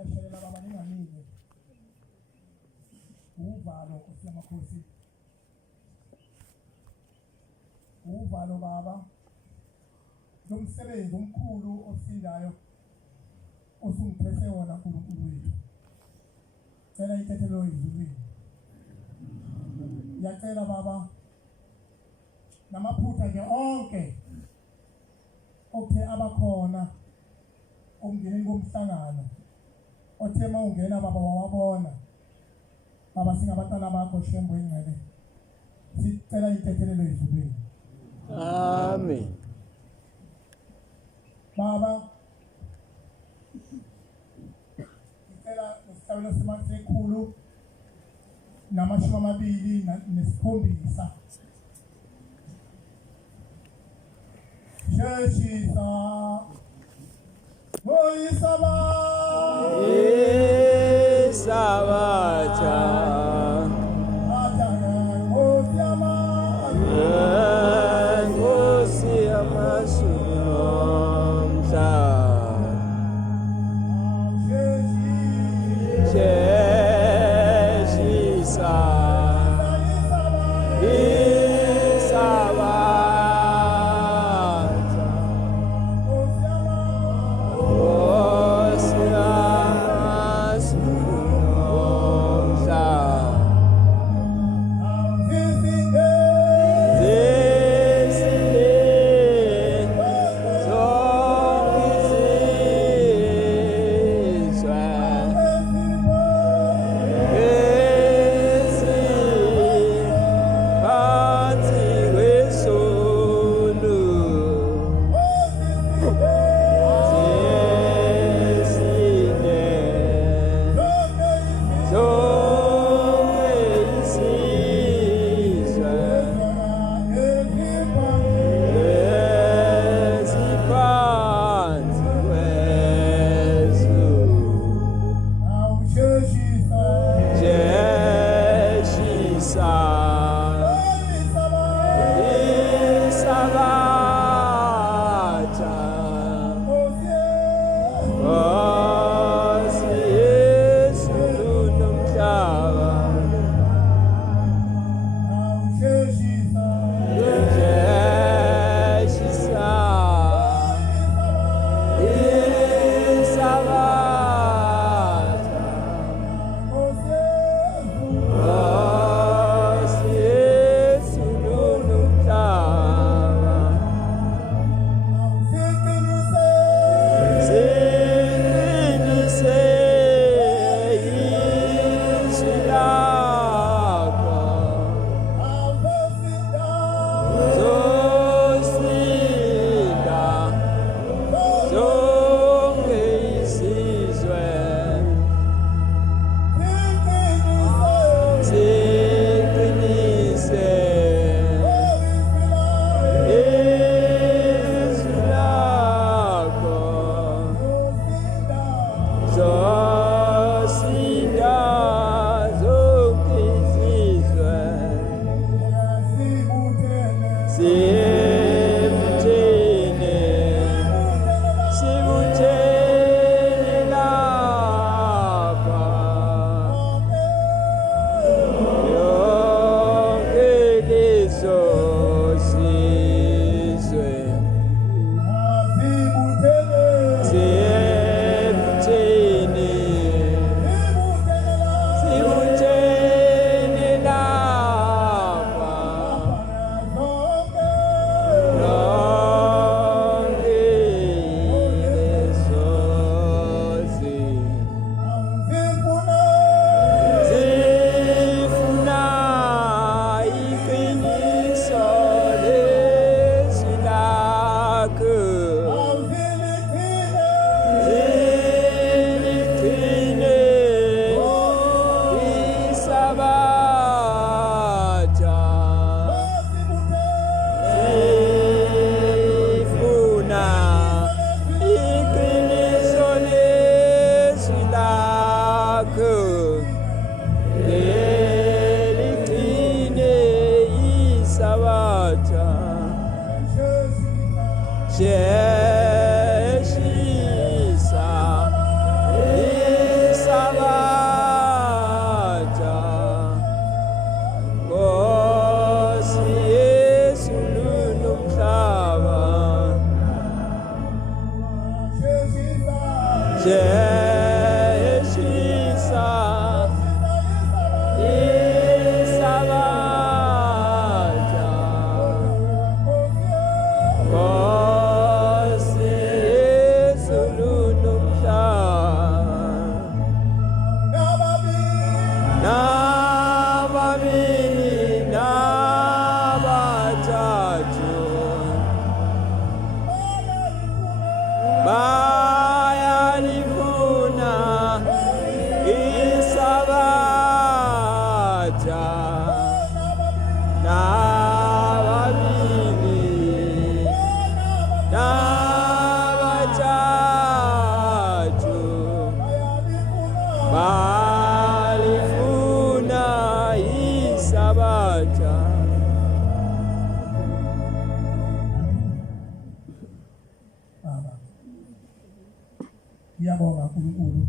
Ngiyashayela baba ningamile. Uvalo Nkosi yamakhosi. Uvalo baba. Lomsebenzi omkhulu osindayo osungiphethe wona uNkulunkulu wethu. Cela ithethelwe izulwini. Ngiyacela baba namaphutha nje onke okuthe abakhona okungeneni komhlangano othe mawungena baba wawabona baba singabantwana bakho Shembo engcwele sicela ithethelwe izulwini. Amen. Baba ngicela ngesicelo semasekhulu na27 Sheshisa Moisaba Sabacha Jeshisa Isabacha Kosi Sulunumsha Nababini Nabatatu Bayalifuna Isabacha Nababini Nabatatu Bayalifuna Isabacha. Ngiyabonga uNkulunkulu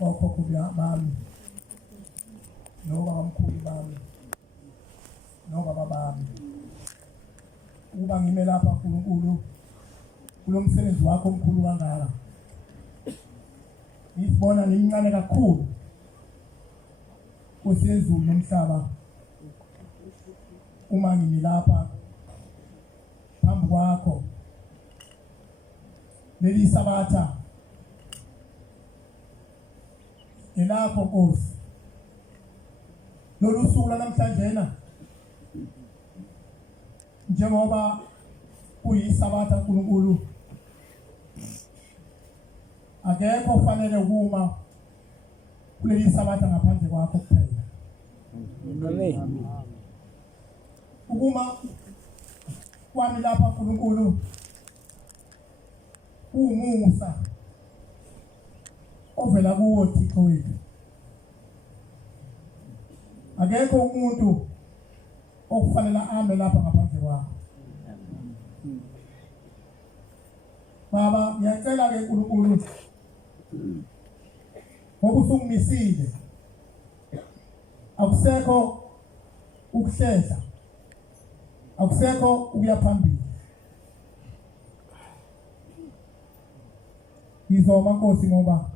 okhokho bami nobaba omkhulu bami nobaba bami ukuba ngime lapha uNkulunkulu kulomsebenzi wakho omkhulu kangaka. Ngizibona ngimncane kakhulu kusezulu nomhlaba uma ngimi lapha phambi kwakho leli sabatha elapho Nkosi lolu suku namhlanje njengoba kuyisabatha uNkulunkulu akekho ofanele ukuma kuleli sabatha ngaphandle kwakho kuphela. Amen. Ukuma kwami lapha uNkulunkulu umusa ovela kuwo Thixo wethu. Akekho umuntu okufanele ame lapha ngaphandle kwakho. Baba, ngiyacela ke uNkulunkulu ngoba usungimisile akusekho ukuhlehla, akusekho ukuya phambili. Ngizoma Nkosi ngoba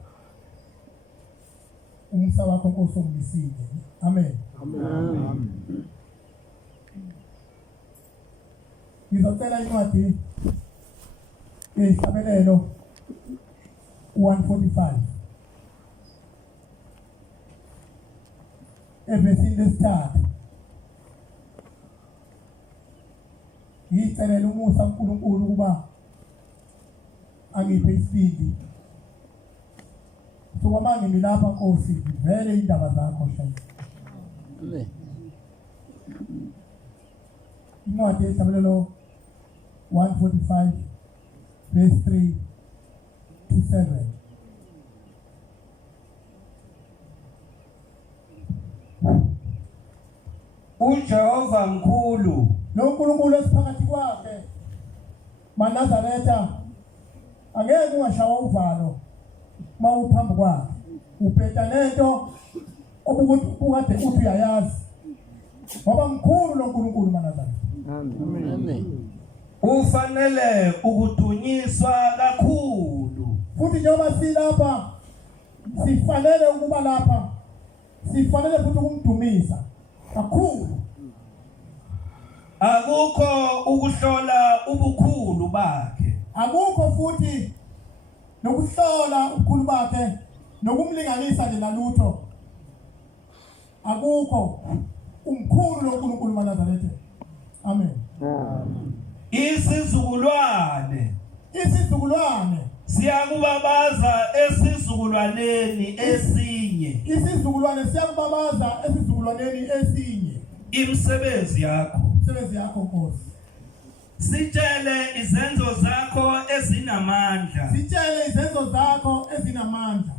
umsa wakho Nkosi ungimisile. Amen. Amen. Ngizocela incwadi yesabelelo 145 evesini lesithathu. Ngicelela umusa uNkulunkulu ukuba angiphe isibindi sokuba ngimi lapha Nkosi vele indaba zakho shayini. Amen. Incwadi yesabelelo 145 verse 3 to 7. uJehova mkhulu, Lo uNkulunkulu esiphakathi kwakhe maNazaretha angeke ungashawa uvalo mawuphambi kwakhe. Ubheda lento obukade uthi uyayazi ngoba mkhulu lo uNkulunkulu maNazaretha. Amen. Amen. ufanele ukudunyiswa kakhulu. Futhi njengoba silapha sifanele ukuba lapha, sifanele futhi ukumdumisa kakhulu. Akukho ukuhlola ubukhulu bakhe, Akukho futhi nokuhlola ubukhulu bakhe nokumlinganisa nje nalutho. Akukho umkhulu lo uNkulunkulu maNazaretha. Amen. isizukulwane siyakubabaza esizukulwaneni esinye isizukulwane siyakubabaza esizukulwaneni esinye imisebenzi yakho. umsebenzi yakho Nkosi. Sitshele izenzo zakho ezinamandla. Sitshele izenzo zakho ezinamandla.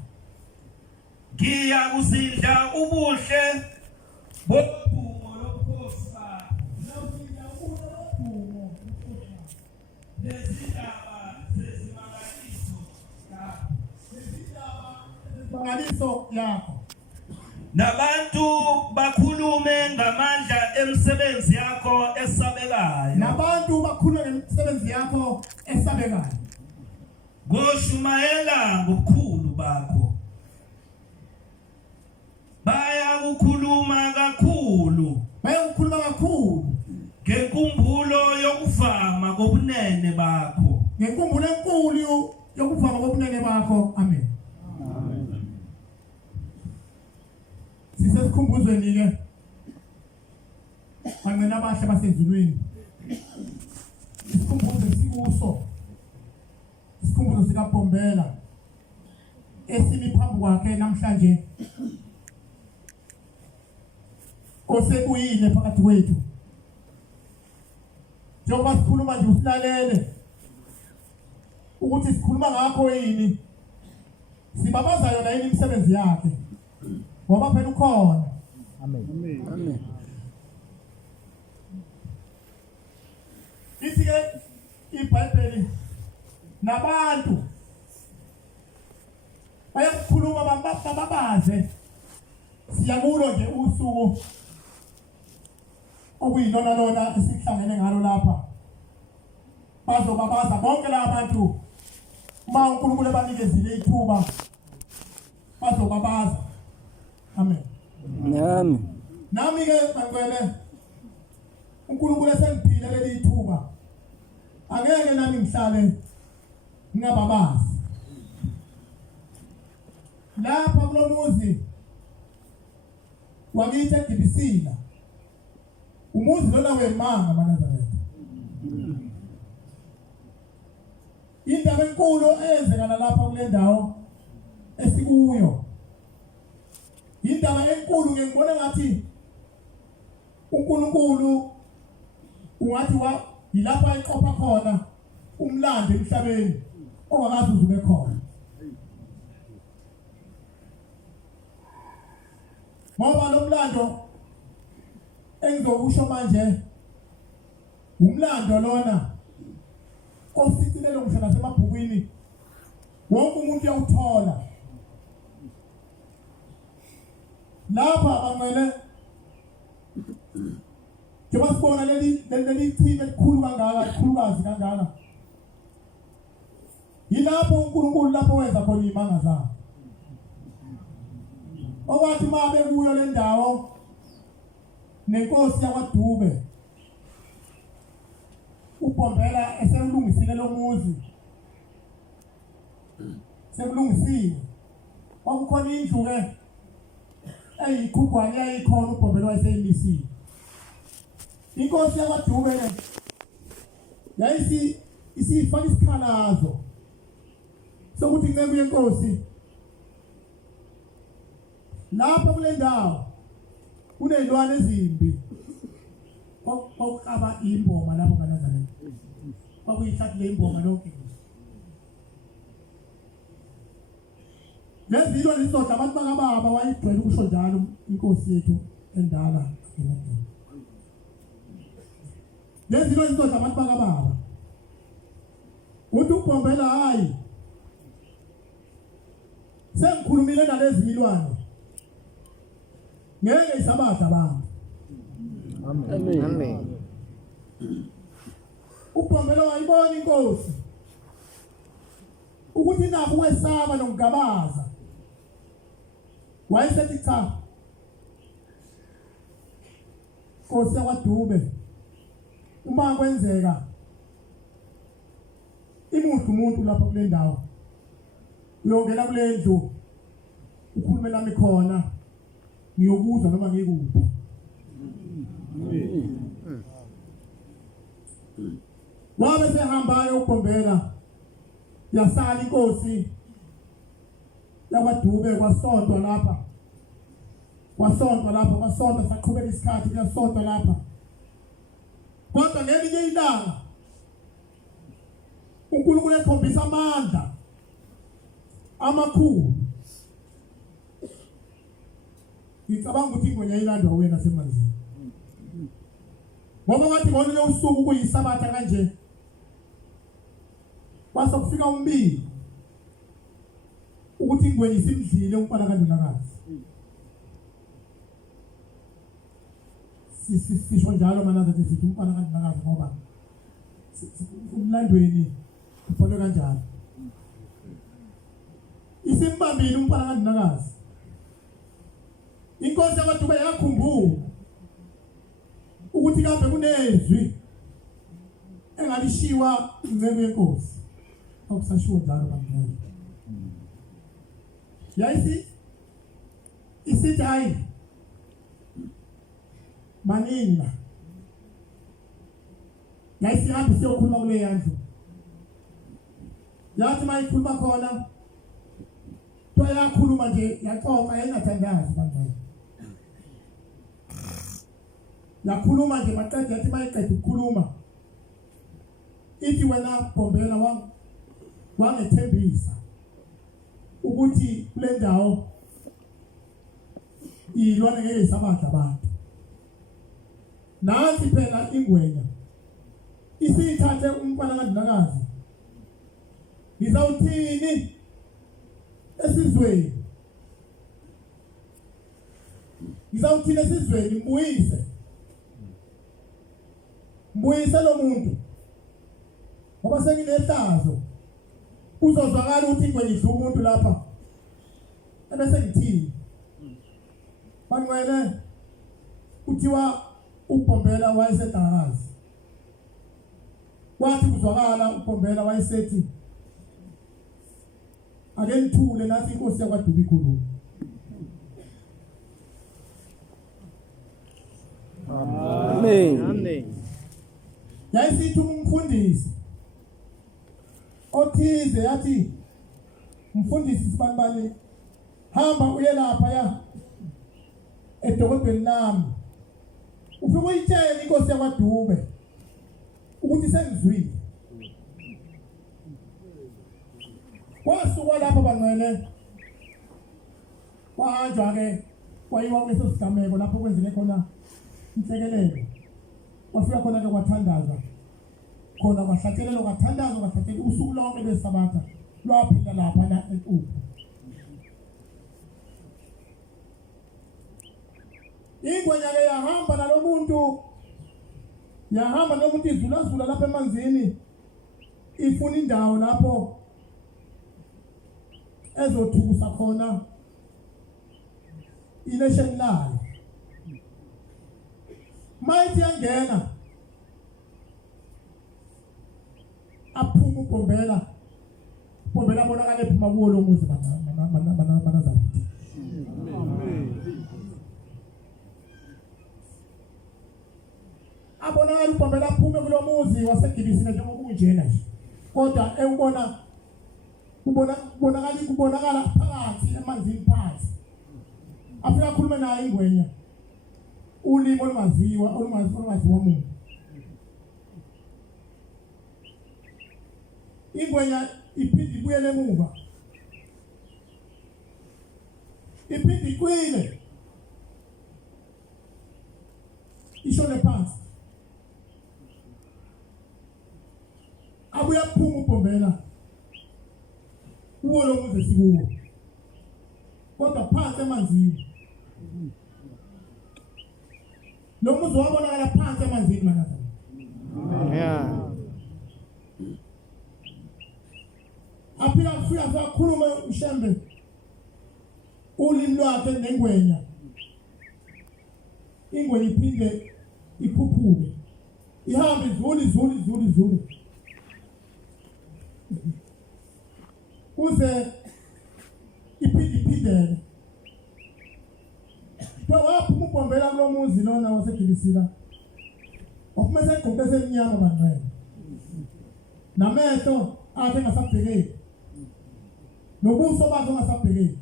Ngiya kusidla ubuhle bophumo lobukhosi bakho. Lezindaba zezimangaliso yakho. Nabantu bakhulume ngamandla emsebenzi yakho esabekayo. Nabantu bakhulume ngemisebenzi yakho esabekayo. ngoshumayela ngobukhulu bakho. Bayakukhuluma kakhulu bayakukhuluma kakhulu ngenkumbulo yokuvama kobunene bakho. ngenkumbulo enkulu yokuvama kobunene bakho. Amen. Sisesikhumbuzweni ke bangena abahle basezulwini, isikhumbuzo sikuso, isikhumbuzo sikaBhombela esimi phambi kwakhe namhlanje, osekuyile phakathi kwethu. Njengoba sikhuluma nje usilalele ukuthi sikhuluma ngakho yini, sibabaza yona yini imisebenzi yakhe, ngoba phela ukhona. Amen. Amen. Ithi ke iBhayibheli nabantu bayakukhuluma bababaze, siyakulo nje usuku okuyilona lona esihlangene ngalo lapha, bazobabaza bonke la bantu. Uma uNkulunkulu ebanikezile ithuba bazobabaza. Amen. Amen. Nami ke bangcwele, uNkulunkulu esengiphile leli ithuba, angeke nami ngihlale ngingababazi. Lapha kulomuzi wakithi eDibisila, umuzi lona wemanga maNazaretha. Indaba enkulu eyenzekana lapha kule ndawo esikuyo, indaba enkulu ngibona ngathi uNkulunkulu ungathi yilapha eqopha khona umlando emhlabeni ongakazi uzube khona. Ngoba lo mlando engizokusho manje umlando lona osithilelo ngisho nasemabhukwini wonke umuntu uyawuthola. Lapha bangcwele njengoba sibona leli chime elikhulu kangaka, likhulukazi kangaka, yilapho uNkulunkulu lapho wenza khona iy'manga zakhe. Okwathi uma bekuyo le ndawo nenkosi yakwaDube, uBhombela eselungisile lo muzi, sekulungisiwe. Kwakukhona indlu ke eyikhugwane yayikhona, uBhombela wayeseyimisile. Inkosi yakwaDube ke isifaka isikhalazo sokuthi inceke yenkosi lapha kule ndawo kunezilwane ezimbi. Kwakukhaba imboma lapho kaNazaretha, kwakuyihlathi le imboma lonke. Lezi zilwane zizodla abantu bakababa, wayigcwele ukusho njalo inkosi yethu endala. Lezi zilwane zizodla abantu bakababa. Uthi uBhombela hayi, sengikhulumile nalezi zilwane, ngeke isabadla abantu. Amen. Amen. uBhombela wayibona inkosi ukuthi nakho ukwesaba nokugabaza, wayesethi cha, Nkosi yakwaDube, uma kwenzeka imuphi umuntu lapha kule ndawo, uyongena kule ndlu ukhulume nami khona, ngiyokuzwa noma ngikuphi. Wabe sehambayo uBhombela, yasala inkosi yakwaDube, kwasontwa lapha, saqhubeka isikhathi, kuyasontwa lapha. Kodwa ngelinye ilanga uNkulunkulu ekhombisa amandla amakhulu. Ngicabanga ukuthi ingwenya ilandwa wena semanzini, ngoba wathi ngolunye usuku kuyisabatha kanje, kwase kufika umbili ukuthi ingwenya isimdlile umfana kaNdunakazi. Sisho njalo maNazaretha sithi umfana kaNdunakazi ngoba umlandweni ubhalwe kanjalo. isimbambile umfana kaNdinakazi. Inkosi yabaDube yakhumbula ukuthi kambe kunezwi engalishiwa inceku yenkosi. Akusashiwo njalo bantwana. Isithi hayi manina. Yayisihambi siyokhuluma kule yandlu. Yathi mayikhuluma khona yakhuluma nje yaxoxa engathandazi bantwana. Yakhuluma nje maqedwe yathi mayiqeda ukukhuluma ithi wena Bombela wangethembisa ukuthi kule ndawo ilwane ngeke isabadla abantu. Nansi phela ingwenya isithathe umfana kaNdinakazi. Ngizawuthini esizweni? Ngizawuthini esizweni? Mbuyise lo muntu. Ngoba senginehlazo. Uzozwakala ukuthi ingwenya idla umuntu lapha. Ebese ngithini? Banqwele kuthiwa uBombela wayesedakazi. Wathi kuzwakala uBombela wayesethi ake ngithule nathi inkosi yakwaDube ikhuluma. Amen. Yayisithi umfundisi othize yathi mfundisi sibanibani hamba uye lapha ya edolobheni lami ufike uyitshela inkosi yakwaDube ukuthi sengizwile. Wasuka lapha bangcwele wahanjwa ke kwayiwa kweso sigameko lapho kwenzeke khona inhlekelelo. Wafika khona ke kwathandazwa khona kwahlatshelelwa kwathandazwa kwahlatshelelwa usuku lonke besabatha lwaphinda lapha la enkulu. Ingwenya ke yahamba nalomuntu izulazula lapha emanzini ifuna indawo lapho ezothukusa khona ination layo. Mayithi yangena aphuma uBombela bonakala ephuma kuwo lo muzi manazana. Abonakala uBombela aphume kulo muzi wasegibisile njengokunjena nje. Kodwa kubonakala phakathi emanzini phansi. Afika akhulume naye ingwenya. Ulimi olungaziwa umuntu. Ingwenya iphindi ibuyele emuva. Iphindi ikwile. Ishone phansi. Abuya phuma uBombela. Uwo lo muzi sikuwo. Kodwa phansi emanzini. Lo muzi wabonakala phansi emanzini manazana. Yeah. Afika akhulume uShembe ulimi lwakhe nengwenya. Ingwenya iphinde iphuphuke. Ihambe izuli. Kuze iphindele. Waphuma uBombela kulo muzi lona wasegibisila. Waphuma segqoke esemnyama bangcwele. Namehlo akhe ngasabhekeli. Nobuso bakhe ngasabhekeli.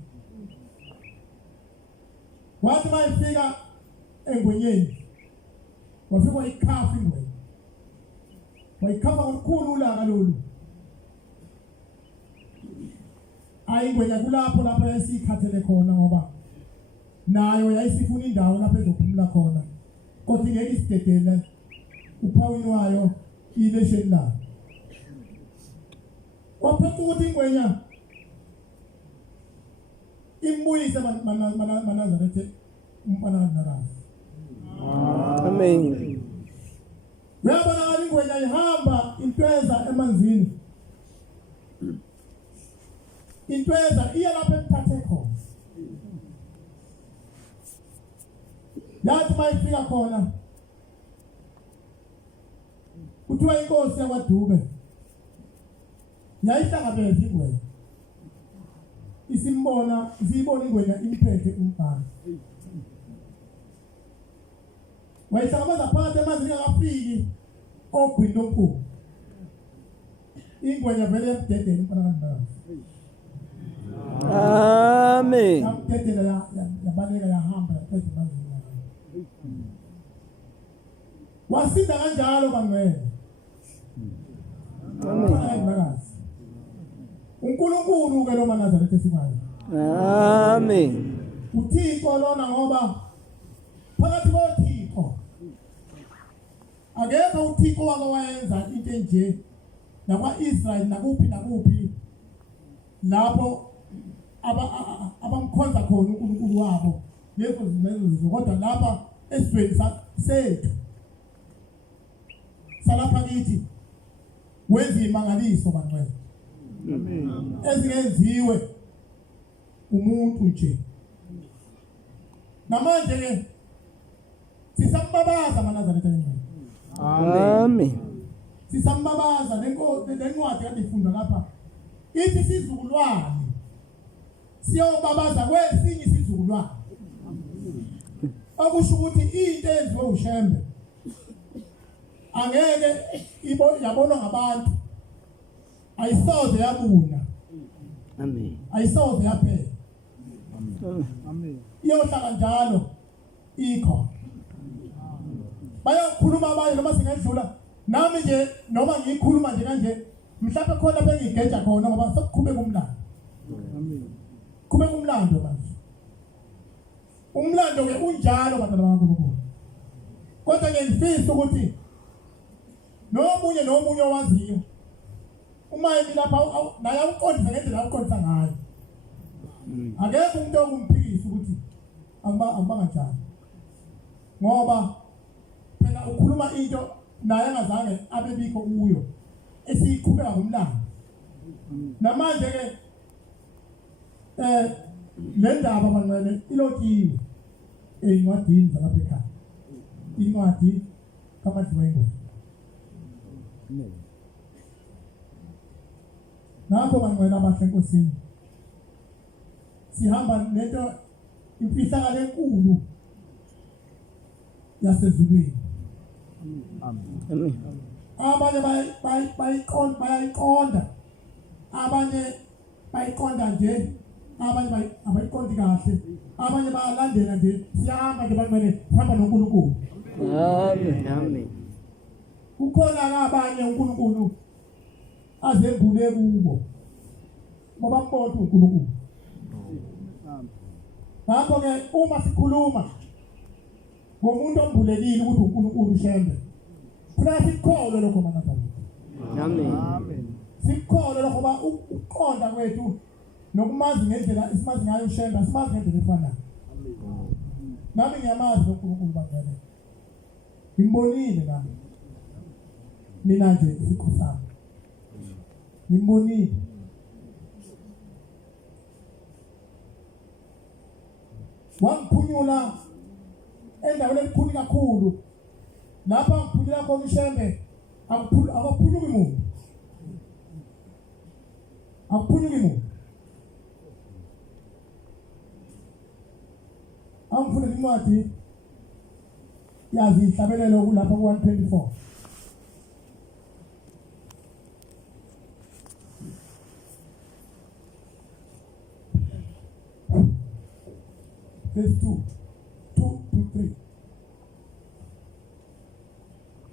Wathi mayifika engwenyeni. Wafika ikhafu ingwenya. Wayikhafa kakhulu ulaka lolu. Ayingwenya kulapho yayisikhathele khona ngoba nayo yayisifuna indawo lapho ezophumula khona. Kodwa ngeke isidedele uphawini wayo ilesheni la. Waphetha ukuthi ingwenya imbuyise Nazarethe umfana kaNdinakazi. Amen. Uyabona ingwenya ihamba intweza emanzini. intweza iya lapha emthathe khona yathi mayifika khona kuthiwa inkosi yakwaDube yayihlangabeza ingwenya isiyibona ingwenya imphethe umfana wayihlangabeza phakathi emanzini akafiki ogwini omkhulu ingwenya vele yamdedela umfana kaNdaba Amen. yamdedela yabaleka yahamba yapheza emanzini wasinda kanjalo bangcwele amen uNkulunkulu ke lo maNazaretha esikwayo Amen. uThixo lona ngoba phakathi koThixo akekho uThixo wakawayenza into enje nakwaIsrael nakuphi lapho abamkhonza khona uNkulunkulu wabo lezo zimezo kodwa lapha esizweni sethu salapha kithi wenza imangaliso bangcwele ezingenziwe umuntu nje namanje ke sisambabaza maNazaretha engcwele Amen. sisambabaza lencwadi kadifundwa lapha ithi sizukulwane siyobabaza kwesinye isizukulwane okusho ukuthi into enziwe uShembe angeke yabonwa ngabantu ayisoze yabuna Amen. ayisoze yaphela Amen. iyohlala njalo ikho bayakhuluma abanye noma singedlula nami nje noma ngikhuluma nje kanje mhlawumbe khona bengigeja khona ngoba sokuqhubeka umlando qhubeka umlando manje umlando ke unjalo bantwana bakaNkulunkulu kodwa ngiyifisa ukuthi nomunye owaziyo uma lapha naye uqondisa ngendlela uqondisa ngayo akekho umuntu okumphikisa ukuthi angibanga njani ngoba phela ukhuluma into naye angazange abe bikho kuyo esiqhubeka ngomlando namanje ke le ndaba bangcwele ilotshiwe encwadini zalapha ekhaya incwadi kaMadliwa nakho bangcwele abahle enkosini sihamba nento imfihlakalo enkulu yasezulwini Amen. abanye bayiqonda abanye bayiqonda nje abanye abayiqondi kahle abanye bayalandela nje siyahamba nje bangcwele hamba noNkulunkulu Amen. Amen. kukhona abanye uNkulunkulu azembule kubo ngoba mbona uNkulunkulu ngakho ke uma sikhuluma ngomuntu ombulekile ukuthi uNkulunkulu uShembe funa sikholwe lokho maNazaretha Amen. sikholwe lokho ba uqonda kwethu nokumazi ngendlela isimazi ngayo uShembe simazi ngendlela efanayo nami ngiyamazi uNkulunkulu bangcwele ngimbonile nami mina nje sikhosana ngimbonile wangiphunyula endaweni elikhulu kakhulu lapha ngiphunyula khona uShembe akuphunyuki muntu angifuna incwadi yazi ihlabelelo kulapha ku-124 verse 2 to 3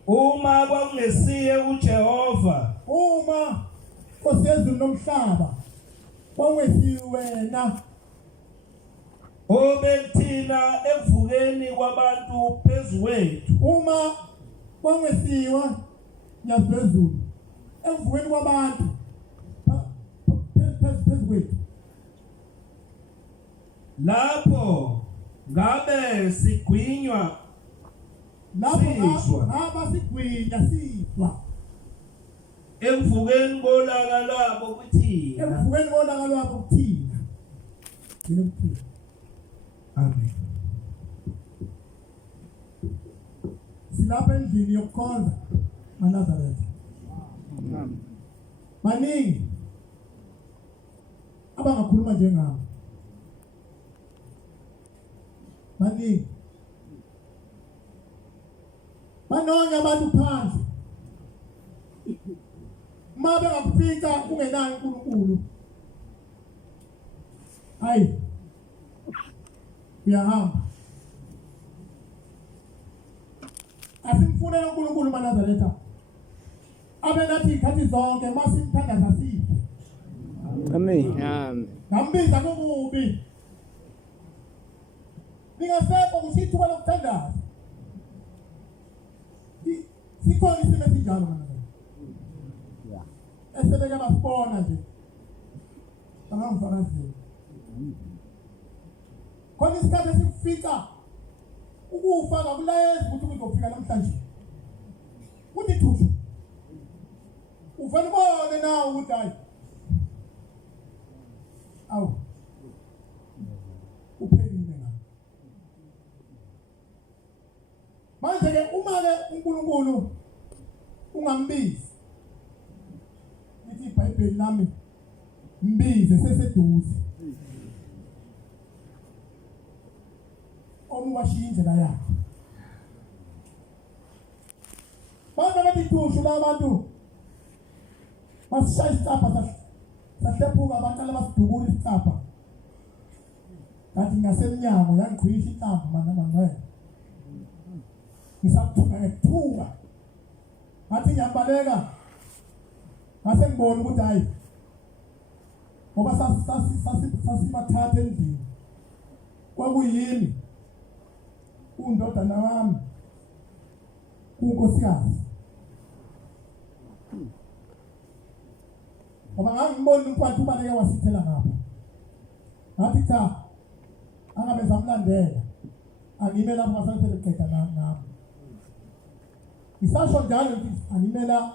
Uma kwakungesiye uJehova uma Nkosi yezulu nomhlaba kwawesiwe wena obekuthina ekuvukeni kwabantu phezukwethu uma kwawesiwa yaphezulu ekuvukeni kwabantu phezukwethu lapho ngabe sigwinywa lapho siswa ngaba sigwinya siswa ekuvukeni kolaka lwabo kuthina. Ekuvukeni kolaka lwabo kuthina. Yini ukuthina? Amen. Silapha endlini yokukhonza maNazaretha. Maningi abangakhuluma njengami. Maningi banonke abantu phansi. Uma bengakufika ungenayo uNkulunkulu, hayi uyahamba. Asimfunele uNkulunkulu maNazaretha abe nathi ikhathi zonke masimthandaza sife. Amen. Amen. Ngambiza kububi. Ningasekho kusithuba lokuthandaza. Sikhona isimo esinjalo maNazaretha. Esebeke basibona nje. Bangangifakazela. Khona isikhathi esifika ukufa ngakulayeza ukuthi kuzofika namhlanje. Uthi thushu. Uvela ubone nawe ukuthi hayi. Awu. Uphelile ngapha. Manje ke uma ke uNkulunkulu ungambizi. Lithi iBhayibheli lami mbize seseduze. Omubashiya indlela yakhe. Bana babithushu labantu basishaya isicapha sahlephuka abaqala basidubula isicapha. Kanti ngasemnyango yangiqhwisha intambo mangcwele. Ngisakuthuka ethuka. Ngathi ngiyabaleka. Ngase ngibona ukuthi hayi. Ngoba sasibathatha endlini. Kwakuyimi undodana wami kuNkosikazi. Ngoba ngangibona umfana ubaleka wasithela ngapha. Ngathi cha angabe zamlandela. Angime lapho ngasathele eqeda nami. Ngisasho njalo ngithi angime la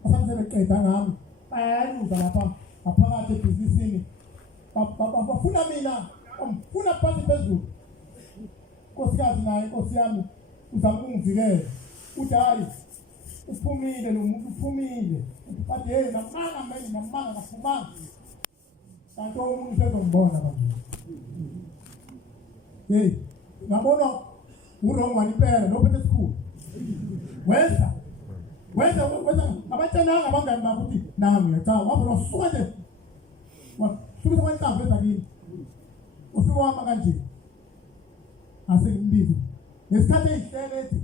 ngasathele eqeda ngami. Bayanyuza lapha ngaphakathi ebhizinisini. Bafuna mina, ufuna phansi phezulu. Nkosikazi naye Nkosi yami uzama ukungivikela. Uthi hayi uphumile lo muntu uphumile. Bathi hey namanga ngafumanga. Kanti umuntu sezongibona manje. Hey, ngabona urongwani impela lo phethe isikhulu. Wenza abatshana abangani bakho uthi nami yacha wabona suka nje. Suka kwantambo ezakini. Ufika wama kanje. Asekimbizo. Ngesikhathi ezihlele ethi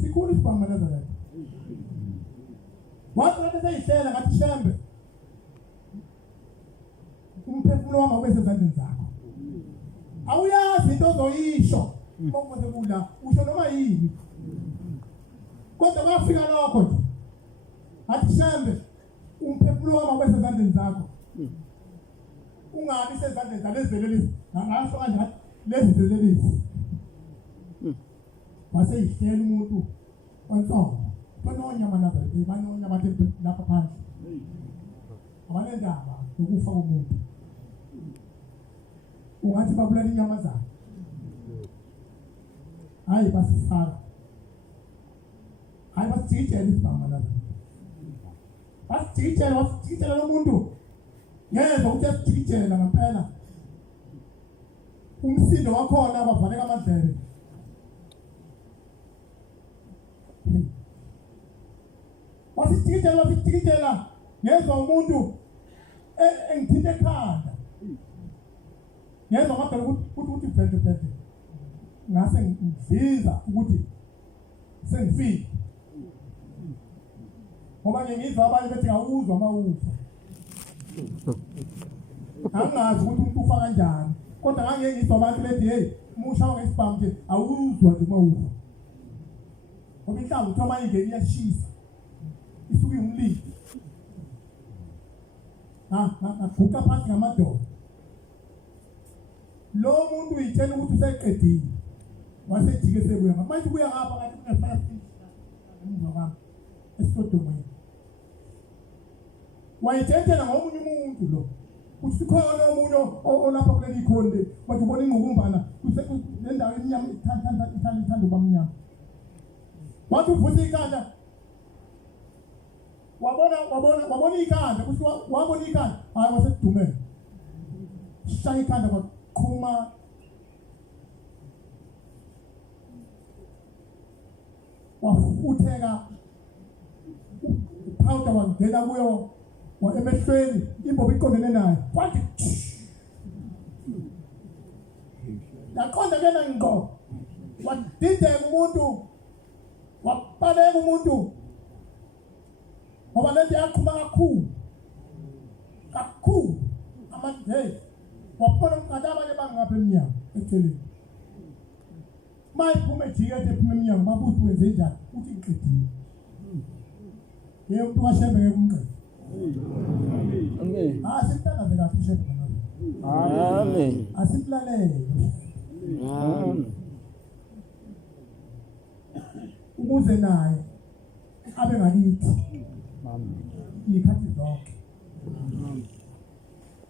sikhulu isibha maNazaretha. Wathi lapho seyihlela ngathi shembe. Umphefumulo wami awube sezandleni zakho. Awuyazi into ozoyisho. Uma sekula usho noma yini. Kodwa bafika lokho nje. Athi shembe umphefumulo wami awube sezandleni zakho. Ungabi sezandleni zalezelelisi. Ngasho kanje lezi zelelisi. Base ihlela umuntu ontsongo. Banonya maNazaretha, banonya bathe lapha phansi. Abanendaba ukufa komuntu. Ungathi babulala inyamazana. Hayi basifaka. Hayi basijikela isibha maNazaretha. Basijikela lo muntu. Yezwa ukuthi asijikela ngempela. Umsindo wakhona kwavaleka amadlebe. Wasijikela ngezwa umuntu engithinta ekhanda. Ngezwa madala ukuthi vele. Ngase ngidliza ukuthi sengifile. Ngoba ngizwa abanye bethi awuzwa mawufa. Angazi ukuthi umuntu ufa kanjani. Kodwa ngeke ngizwa abantu bethi hey, umusha ngesibhamu nje awuzwa nje mawufa. Ngoba inhlangu uthoma ingeni iyashisa. Isuke umlilo. Guqa phansi ngamadoda. Lo muntu uyitshela ukuthi useqedile. Wasejike sebuya. Manje kuya ngapha kanti kunefaya. umzokami esigodongweni wayethethela ngomunye umuntu lo uthi khona omunye olapha kuleli khonde bathi ubona ingqukumbana le ndawo emnyama ithanda ubamnyama wathi uvusa ikhanda wabona ikhanda kuthi wabona ikhanda hayi wasedumela shaya ikhanda kwaqhuma wafutheka uphawuda wangena kuyo emehlweni imbobo iqondene naye kwathi yaqonda kena ngqo wadideka umuntu wabaleka umuntu ngoba lento yaqhuma kakhulu amanje wabona umqada abanye bangapha emnyango eceleni mayiphuma ejikete ephuma emnyango babuthi wenze njani uthi ngiqedile umuntu kashembe ngeke umqede Amen. Asithandaze kahle ushembe ngalo Amen. asiplalele Amen. ukuze naye abe ngakithi ikhathi zonke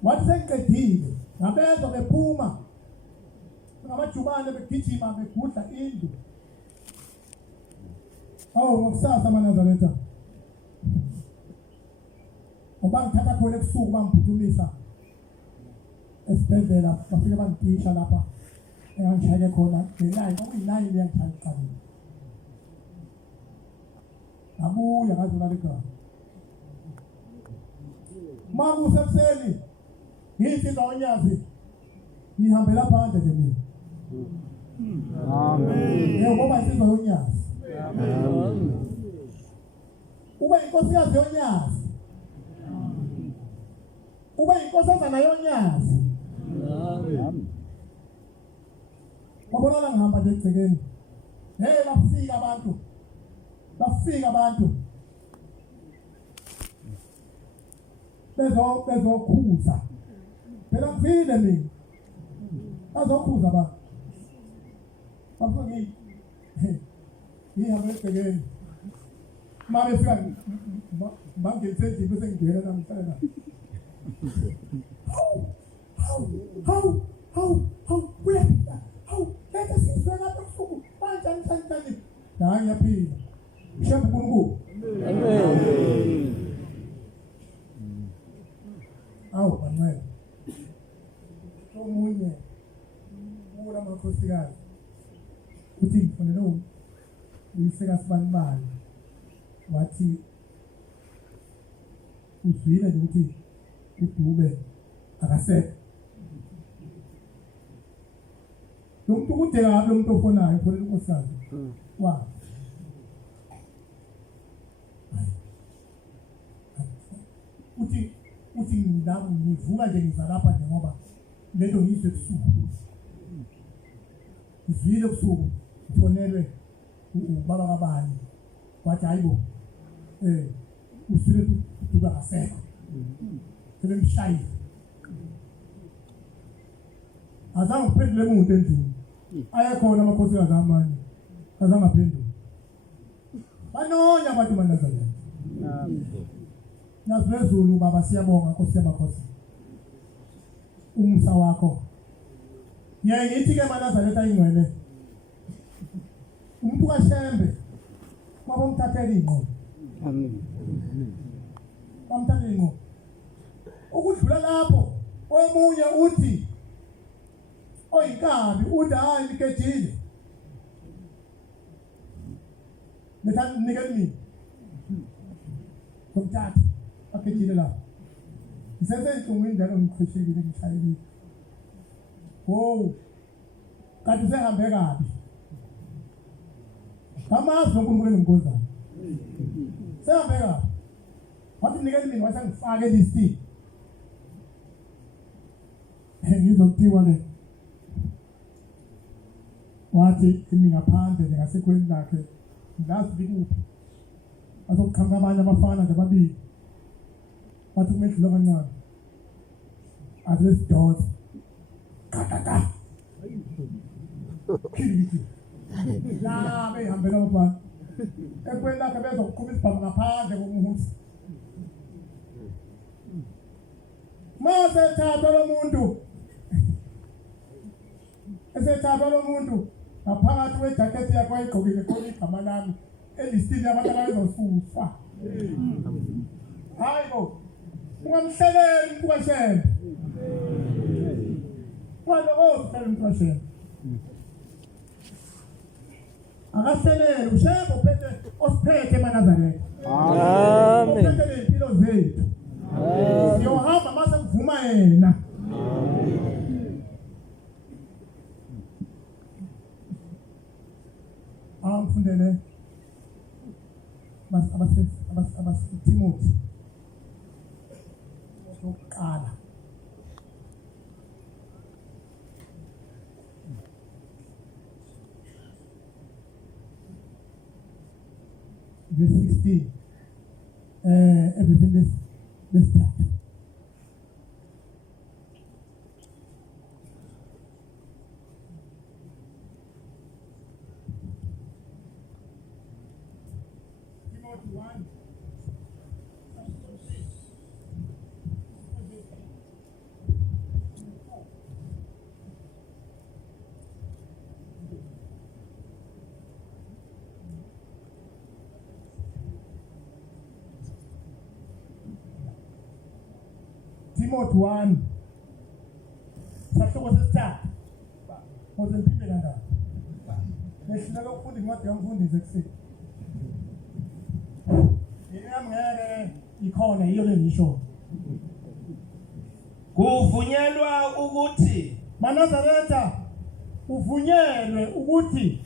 wathi sengiqedile ngabezwa bephuma ngabajubane begijima begudla indlu ngokusasa maNazaretha ngithatha khona ebusuku bangiphuthumisa esibhedlela bafike bangitisha lapha engangishayeke khona ngelayini okuyinayini eyangishaya kuqaleni abuya ngazolala ekhaya makusebuseni ngiyinsiza onyazi ngihambela phandle nje mina Amen. ngoba insizwa yonyazi Amen. ube inkosikazi yonyazi ube inkosazana yonyazi Amen. wabona ngihamba nje egcekeni bafika abantu bezokhuza phela ngifile mina bazokhuza abantu bafike ngihamba egcekeni manje fika bangenze bese ngiyela namhlanje how where let us see when I'm so banjani hayi yaphila shembu kuNkulunkulu Amen. bancela omunye ula makhosikazi uthi ngifonela uyiseka sibanibani wathi uzwile nje ukuthi uDube akasekho lo muntu kude kabi lo muntu ofonayo ufonela unkosikazi wa uthi ngilapho ngivuka nje ngizalapha nje ngoba lento ngizwe ebusuku ngizwile ebusuku ufonelwe ubaba kabani wathi hayibo uzwile uDube akasekho sebemshayile azange uphendule umuntu endlini ayakhona amakhosikazi amanye azange aphendule banonya abantu maNazaretha Nazwezulu baba siyabonga Nkosi yamakhosi umsa wakho ngithi ke maNazaretha ingcwele umuntu kaShembe kwabomthathela ingqo Amen. bamthathela ingqo ukudlula lapho omunye uthi oyinkabi uthi hayi nikejile nikeni mina kumthatha akejile lapho ngisesenhlungwini njalo ngikhweshekile ngishayelile kanti sehambe kabi amazi noNkulunkulu engimkhonzayo sehambe kabi wathi nikeni mina wasengifake listi ngizokuthiwa ke wathi imi ngaphandle ngasekweni lakhe ngazi likuphi azokukhanga abanye abafana nje ababili wathi kumedlula kancane azesidonsa khilithi la behambela abafana ekweni lakhe bezokuqhuma isibhamu ngaphandle komuzi. Mase thatha lo muntu esethatha lo muntu ngaphakathi kwejakhethi yakhe ayigqokile khona igama lami elistini abantu abazosuswa. Hayibo ungamhleleli umuntu kaShembe. Kwalo omhlele umuntu kaShembe. Akahlelele uShembe uphethe osiphethe eNazaretha. Amen. Uphethe impilo zethu. Siyohamba mase kuvuma yena. Angifundele abas Timothy sokuqala verse 16 everything this start. Timothy 1 Timothy 1 sahloko sesithathu ukuze ngiphinde kanjani ngihluleka ukufunda incwadi yamfundisi ekuseni yena ngeke ikhona iyo lengisho kuvunyelwa ukuthi Manazaretha uvunyelwe ukuthi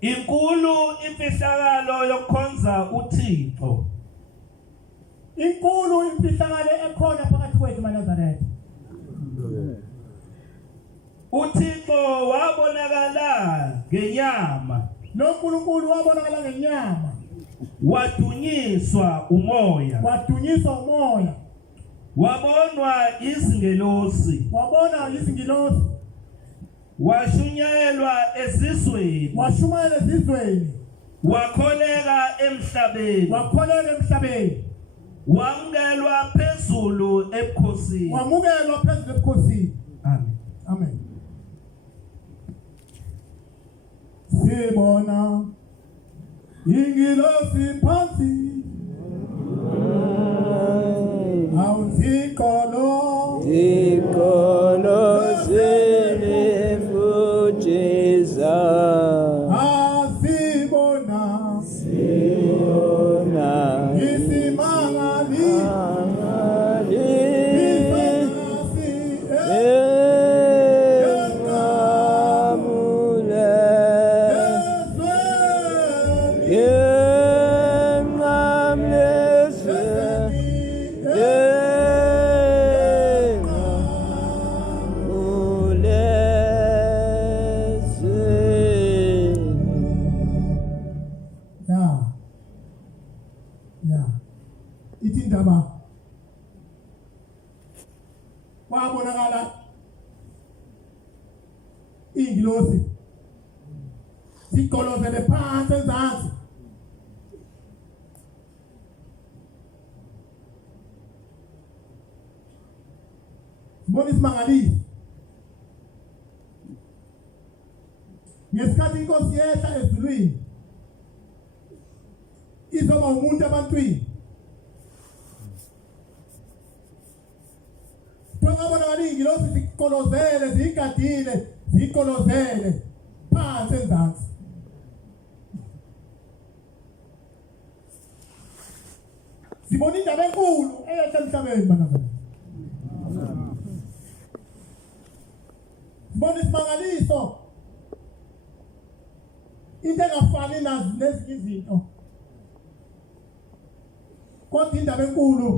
inkulu imfihlakalo yokukhonza uThixo. inkulu imfihlakalo ekhona phakathi kwethu Manazaretha. uThixo wabonakala ngenyama, Lo nkulunkulu wabonakala ngenyama, wadunyiswa umoya, wadunyiswa umoya, wabonwa izingelosi, wabona izingilosi, washunyayelwa ezizweni, washumayela ezizweni, wakholeka emhlabeni, wakholeka emhlabeni, wamukelwa phezulu ebukhosini. wamukelwa phezulu ebukhosini. Amen. Amen. Sibona ingilosi phansi awuzikolo Ikolosini fujiza asibona Siona isimangali Amali isangasi Engamule Engamlese ya ithi indaba wabonakala ingilosi sikolozele phansi ezantsi sibona isimangaliso ngesikhathi inkosi yehla ezulwini izoba umuntu abantwini Twangabonakala ingilosi zikolozele zigadile zikolozele phansi ezantsi sibona indaba enkulu eyehla emhlabeni banazana sibona isimangaliso into engafani nazi nezinye izinto kodwa indaba enkulu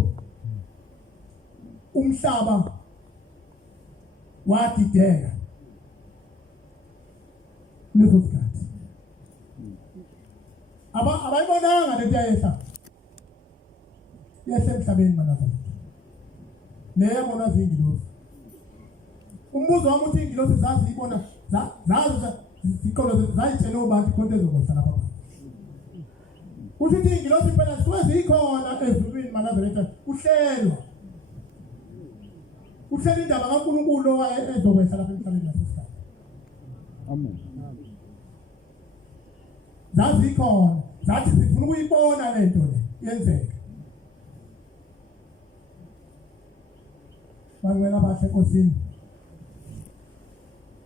umhlaba wadideka leso sikhathi abayibonanga lento yayehla yehla emhlabeni manazana leyabona zingilosi umbuzo wami uthi ingilosi zazi ibona Izikolo zayitshela abantu konke ezokwehla lapha. Usho ukuthi ingilosi phela sizikhona ezulwini manazaretha uhlelwa. Uhleli indaba kaNkulunkulu ezokwehla lapha emhlabeni lasesikhathi. Amen. Zazikhona, zathi sifuna ukuyibona lento le yenzeka. Bangela bahle Nkosini.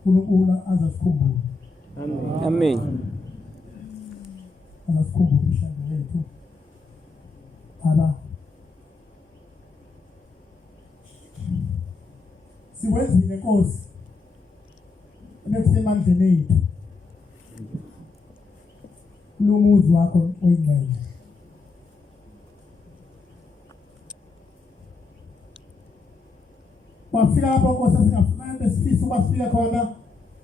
uNkulunkulu azasikhumbula. Amen. Azasikhumbula umshado wethu. Siwenzile Nkosi. Ekusemandleni ethu. Kulumuzi wakho oyingcwele. Wafika lapho Nkosi singafuna sifisa ukwafika khona.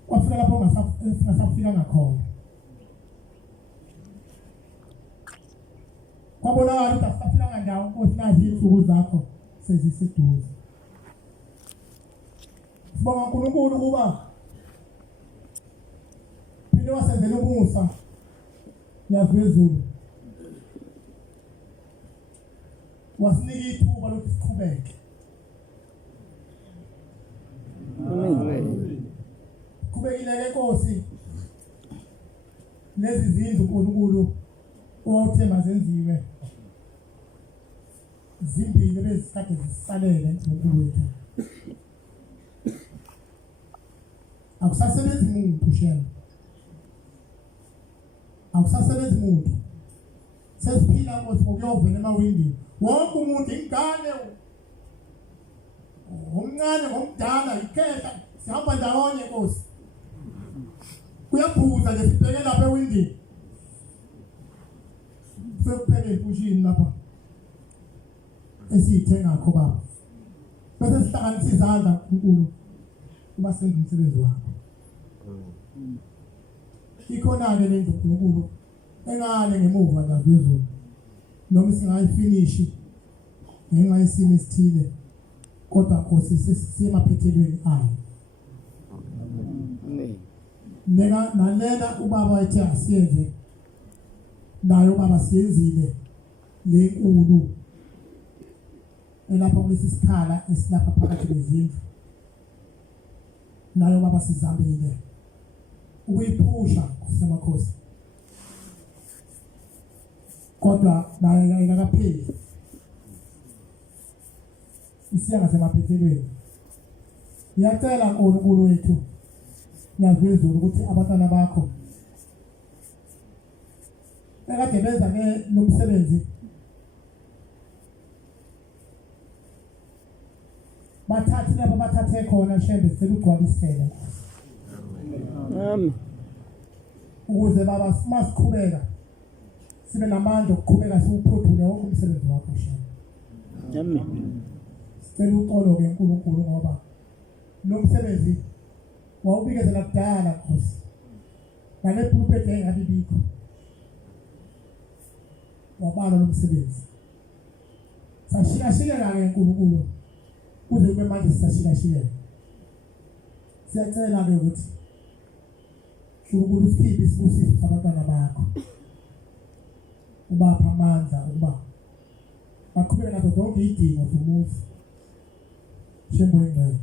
Wafika lapho ngasafika ngakhona. Kwabonakala ukuthi asafika kandawo Nkosi nazi insuku zakho sezisiduze. Sibonga uNkulunkulu kuba phinde wasenzela umusa yaphezulu. Wasinika ithuba lokuthi siqhubeke. Amen. Kubekile ke Nkosi lezi zindlu uNkulunkulu owawuthemba zenziwe zimbili bezikade zisalele uNkulunkulu wethu. Akusasebenzi umuntu shema. Akusasebenzi umuntu. Sesiphila Nkosi ngokuyovela emawindini. Wonke umuntu ingane omncane ngomdala ikhehla sihamba ndawonye Nkosi. Kuyaphuza nje sibheke lapha ewindini. Sekuphele impushini lapha. Esithenga ngakho baba. Bese sihlanganisa izandla uNkulunkulu kuba senza umsebenzi wakho. Ikhona ke lento uNkulunkulu engale ngemuva laphezulu. Noma singayifinish ngenxa yesimo esithile. Kodwa Nkosi sisemaphethelweni ayo. Amen. Nalena ubaba ethe asiyenze nayo baba siyenzile lenkulu elapha kulesi sikhala esilapha phakathi kwezindlu. Nayo baba sizambile ukuyiphusha kusemakhosi. Kodwa nayo ayikapheli. Isiya ngasemaphethelweni. Ngiyacela uNkulunkulu wethu ngiyazizwa ukuthi abantwana bakho ekade benza lo msebenzi bathathe lapho bathathe khona shembe selugcwalisela. Amen. Ukuze baba masiqhubeka sibe namandla okuqhubeka siwuphuthule wonke umsebenzi wakho shembe. Amen. Sicela uxolo ke uNkulunkulu ngoba lo msebenzi wawubikezela kudala Nkosi. Ngale pulpit engabibikho. Wabala lo msebenzi. Sashika ke uNkulunkulu. Kuze kube manje sashika. Siyacela ke ukuthi uNkulunkulu siphinde isibusise abantwana bakho. Ubapha amandla ukuba baqhubeke nazo zonke izidingo zomuzi. Shembo engcwele.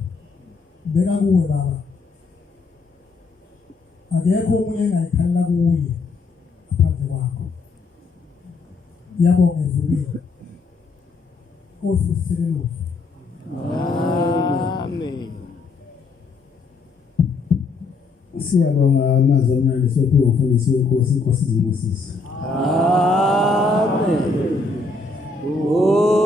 Beka kuwe baba. Akekho omunye engayikhalela kuye ngaphandle kwakho. Ngiyabonga ezulwini. Nkosi usiselelo. Amen. Siyabonga amazwi omnandi sophiwe umfundisi wenkosi, inkosi izibusise. Amen. Oh.